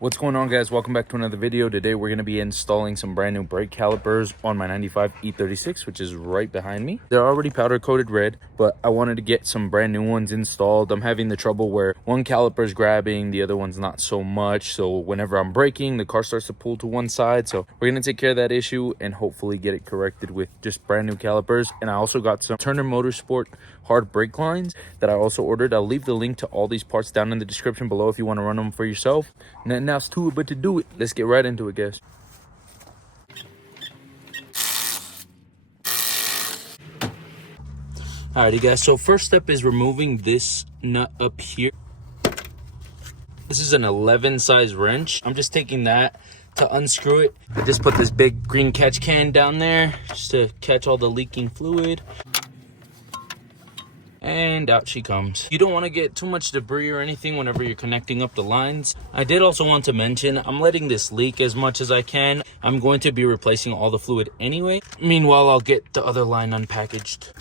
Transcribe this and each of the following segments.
What's going on, guys? Welcome back to another video. Today we're going to be installing some brand new brake calipers on my 95 E36, which is right behind me. They're already powder coated red, but I wanted to get some brand new ones installed. I'm having the trouble where one caliper is grabbing, the other one's not so much. So whenever I'm braking, the car starts to pull to one side. So we're going to take care of that issue and hopefully get it corrected with just brand new calipers. And I also got some Turner Motorsport hard brake lines that I also ordered. I'll leave the link to all these parts down in the description below if you want to run them for yourself. Nothing else to it but to do it. Let's get right into it, guys. Alrighty, guys, so first step is removing this nut up here. This is an 11 size wrench. I'm just taking that to unscrew it. I just put this big green catch can down there just to catch all the leaking fluid. And out she comes. You don't want to get too much debris or anything whenever you're connecting up the lines. I did also want to mention, I'm letting this leak as much as I can. I'm going to be replacing all the fluid anyway. Meanwhile, I'll get the other line unpackaged.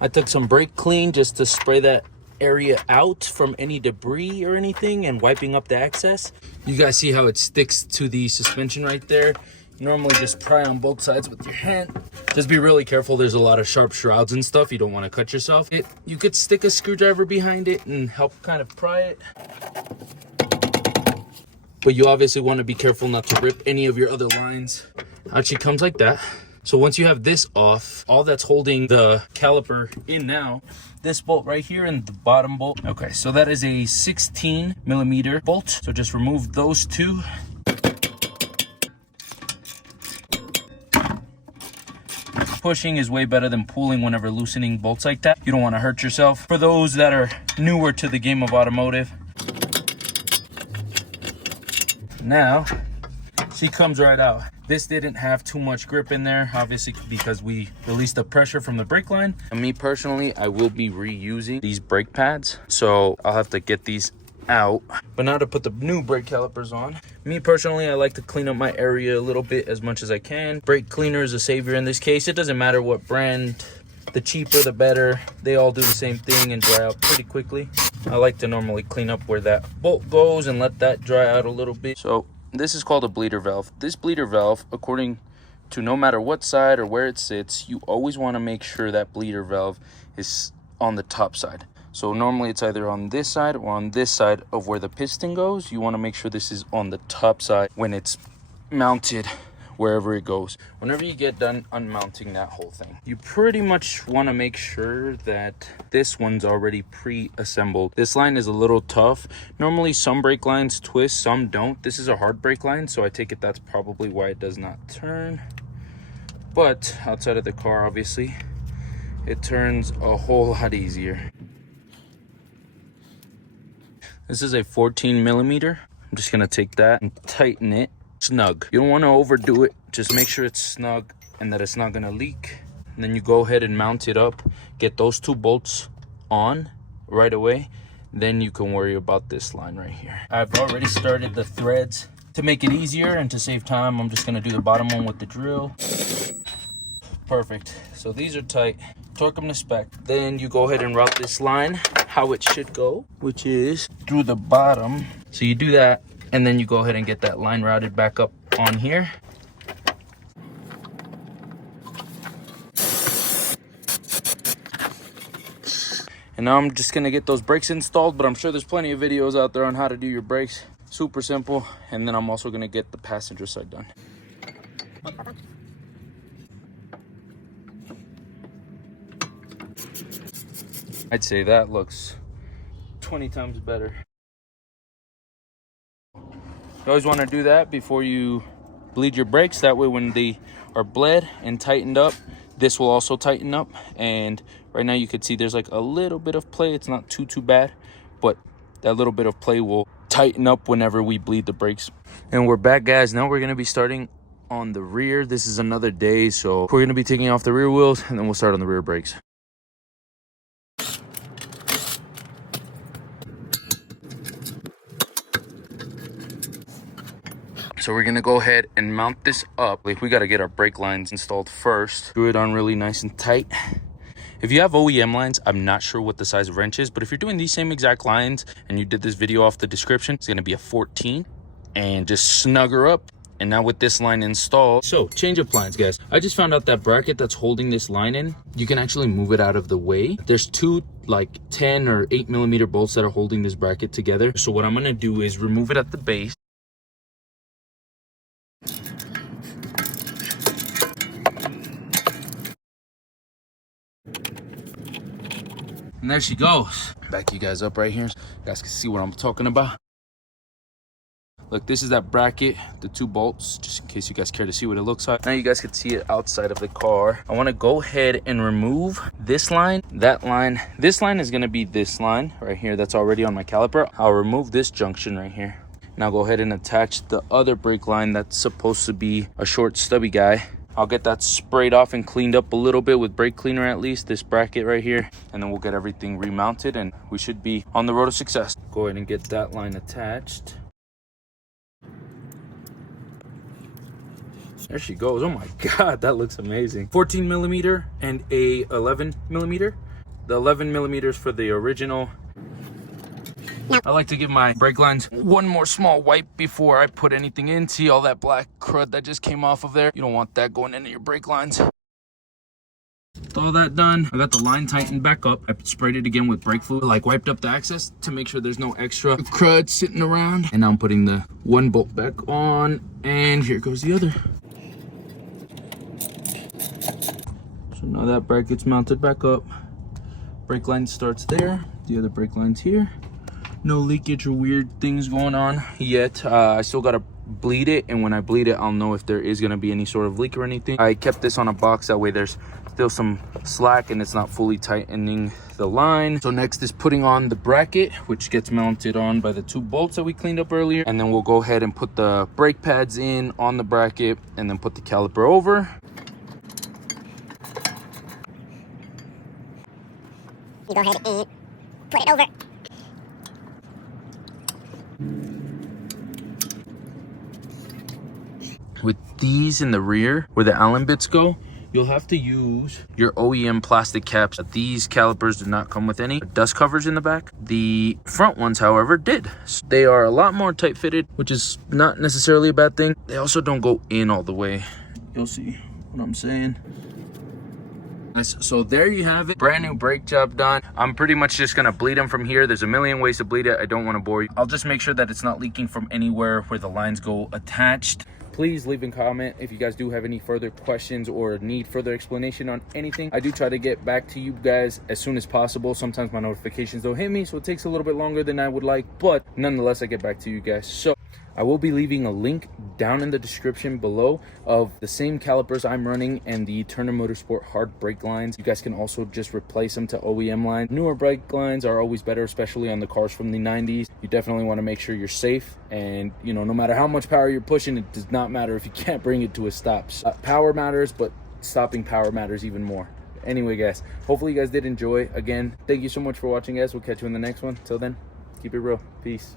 I took some brake clean just to spray that area out from any debris or anything and wiping up the excess. You guys see how it sticks to the suspension right there? Normally just pry on both sides with your hand. Just be really careful. There's a lot of sharp shrouds and stuff. You don't want to cut yourself. You could stick a screwdriver behind it and help kind of pry it. But you obviously want to be careful not to rip any of your other lines. Out she comes like that. So once you have this off, all that's holding the caliper in now, this bolt right here and the bottom bolt. Okay, so that is a 16 millimeter bolt. So just remove those two. Pushing is way better than pulling whenever loosening bolts like that. You don't want to hurt yourself. For those that are newer to the game of automotive, now she comes right out. This didn't have too much grip in there, obviously, because we released the pressure from the brake line. And me personally, I will be reusing these brake pads, so I'll have to get these out. But now to put the new brake calipers on. Me personally, I like to clean up my area a little bit as much as I can. Brake cleaner is a savior in this case. It doesn't matter what brand, the cheaper the better. They all do the same thing and dry out pretty quickly. I like to normally clean up where that bolt goes and let that dry out a little bit. So this is called a bleeder valve. This bleeder valve, according to no matter what side or where it sits, you always want to make sure that bleeder valve is on the top side. So normally it's either on this side or on this side of where the piston goes. You want to make sure this is on the top side when it's mounted wherever it goes. Whenever you get done unmounting that whole thing, you pretty much want to make sure that this one's already pre-assembled. This line is a little tough. Normally some brake lines twist, some don't. This is a hard brake line, so I take it that's probably why it does not turn. But outside of the car, obviously, it turns a whole lot easier. This is a 14 millimeter. I'm just gonna take that and tighten it snug. You don't want to overdo it. Just make sure it's snug and that it's not gonna leak. And then you go ahead and mount it up. Get those two bolts on right away. Then you can worry about this line right here. I've already started the threads. To make it easier and to save time, I'm just gonna do the bottom one with the drill. Perfect. So these are tight. Torque them to spec. Then you go ahead and route this line how it should go, which is through the bottom. So you do that, and then you go ahead and get that line routed back up on here. And now I'm just gonna get those brakes installed, but I'm sure there's plenty of videos out there on how to do your brakes. Super simple. And then I'm also gonna get the passenger side done. I'd say that looks 20 times better. You always want to do that before you bleed your brakes. That way when they are bled and tightened up, this will also tighten up. And right now you can see there's like a little bit of play. It's not too bad, but that little bit of play will tighten up whenever we bleed the brakes. And we're back, guys. Now we're going to be starting on the rear. This is another day, so we're going to be taking off the rear wheels and then we'll start on the rear brakes. So we're gonna go ahead and mount this up. Like, we gotta get our brake lines installed first. Screw it on really nice and tight. If you have OEM lines, I'm not sure what the size of wrench is, but if you're doing these same exact lines and you did this video off the description, it's gonna be a 14. and just snug her up. And now with this line installed, so change of plans, guys. I just found out that bracket that's holding this line in, you can actually move it out of the way. There's two like 10 or 8 millimeter bolts that are holding this bracket together. So what I'm gonna do is remove it at the base. And there she goes. Back you guys up right here. You guys can see what I'm talking about. Look, this is that bracket, the 2 bolts, just in case you guys care to see what it looks like. Now you guys can see it outside of the car. I want to go ahead and remove this line, that line. This line is going to be this line right here that's already on my caliper. I'll remove this junction right here. Now go ahead and attach the other brake line that's supposed to be a short stubby guy. I'll get that sprayed off and cleaned up a little bit with brake cleaner, at least this bracket right here, and then we'll get everything remounted and we should be on the road to success. Go ahead and get that line attached. There she goes. Oh my god, that looks amazing. 14 millimeter and a 11 millimeter. The 11 millimeters for the original. I like to give my brake lines one more small wipe before I put anything in. See all that black crud that just came off of there? You don't want that going into your brake lines. With all that done, I got the line tightened back up. I sprayed it again with brake fluid, like wiped up the access to make sure there's no extra crud sitting around. And now I'm putting the one bolt back on, and here goes the other. So now that bracket's mounted back up. Brake line starts there. The other brake line's here. No leakage or weird things going on yet. I still gotta bleed it, and when I bleed it, I'll know if there is gonna be any sort of leak or anything. I kept this on a box, that way there's still some slack and it's not fully tightening the line. So next is putting on the bracket, which gets mounted on by the 2 bolts that we cleaned up earlier. And then we'll go ahead and put the brake pads in on the bracket and then put the caliper over. You go ahead and put it over. With these in the rear, where the Allen bits go, you'll have to use your OEM plastic caps. These calipers do not come with any dust covers in the back. The front ones, however, did. So they are a lot more tight fitted, which is not necessarily a bad thing. They also don't go in all the way. You'll see what I'm saying. Nice. So there you have it, brand new brake job done. I'm pretty much just gonna bleed them from here. There's a million ways to bleed it. I don't want to bore you. I'll just make sure that it's not leaking from anywhere where the lines go attached. Please leave a comment if you guys do have any further questions or need further explanation on anything. I do try to get back to you guys as soon as possible. Sometimes my notifications don't hit me, so it takes a little bit longer than I would like, but nonetheless, I get back to you guys. So I will be leaving a link down in the description below of the same calipers I'm running and the Turner Motorsport hard brake lines. You guys can also just replace them to OEM lines. Newer brake lines are always better, especially on the cars from the 90s. You definitely want to make sure you're safe, and you know, no matter how much power you're pushing, it does not matter if you can't bring it to a stop. Power matters, but stopping power matters even more. Anyway, guys, hopefully you guys did enjoy. Again, thank you so much for watching, guys. We'll catch you in the next one. Till then, keep it real. Peace.